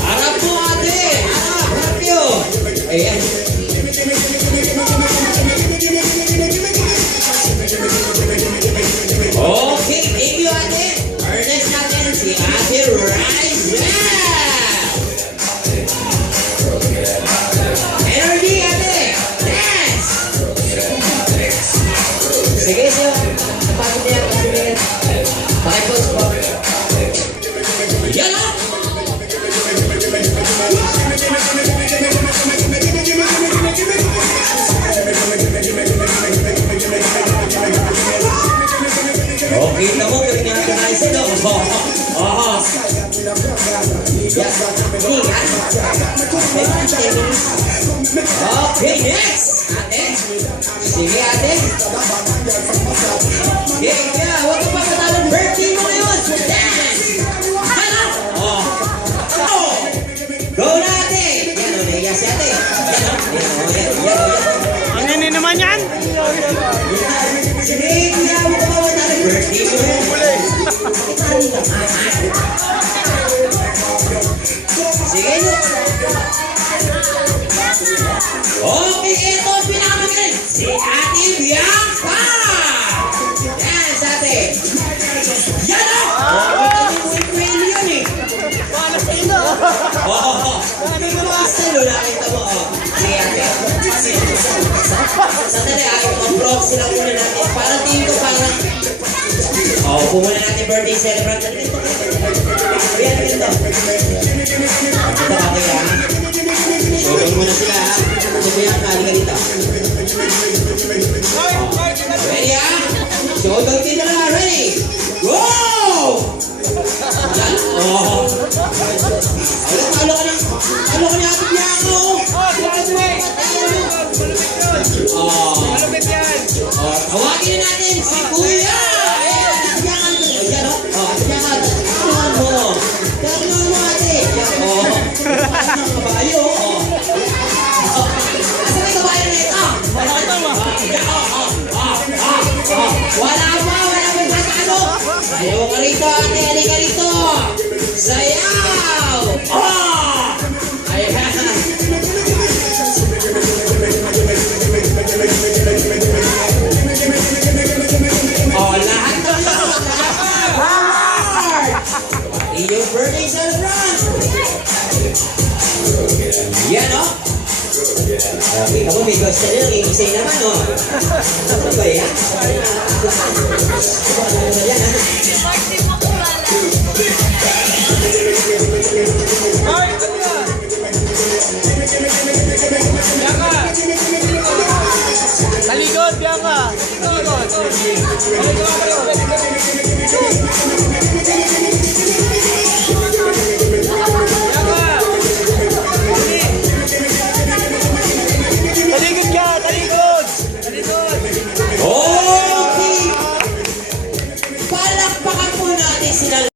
Harap mo ate! Harap yun! Ayan. Okay, thank you ate. Our next natin si Ate Riza. Energy ate! Dance! Sige siya. Napagod niya. Pakipos po. Yan o! Okay, kita mo, galing nga natin tayo sa'yo. Okay, next! Ate. Sige, ate. Okay, kaya, huwag ka pa katalong birthday mo ngayon. Dance! Hala! Go na, ate! Yan o, naiya si ate. Yan. Ang nini naman yan? Sige, kaya, huwag ka pa katalong birthday mo. Sige, no. Okay, ito ang pinakamagaling. Si Ate Bianca! Yan, sa ate. Yan o! Ito yung kweli yun eh. Wala sa ino. Oo. Salo nakita mo. Sige, ate. Sandali, ayaw mag-proxy lang muna natin. Parang tingin ko parang... Pumuna natin birthday celebrant. Ayan, ganito. Ito ate ha. Showdown muna sila ha. Ito Bianca, halika dito. Ready ha? Showdown dito na. Ready? Go! Yan. Talo ka na ate Bianca. Tawagin na natin si Kuya. Kabayo, asa may kabayo na ito? Wala pa ano? Ayaw ka rito, ate, halika rito. Sayaw! Ayan. Lahat na iyong birthday celebrant. Yan o. Okay, kamu may gusto nyo. Iisay naman o. Ano ba yan? Yan ha. Talikod, Bianca. Talikod.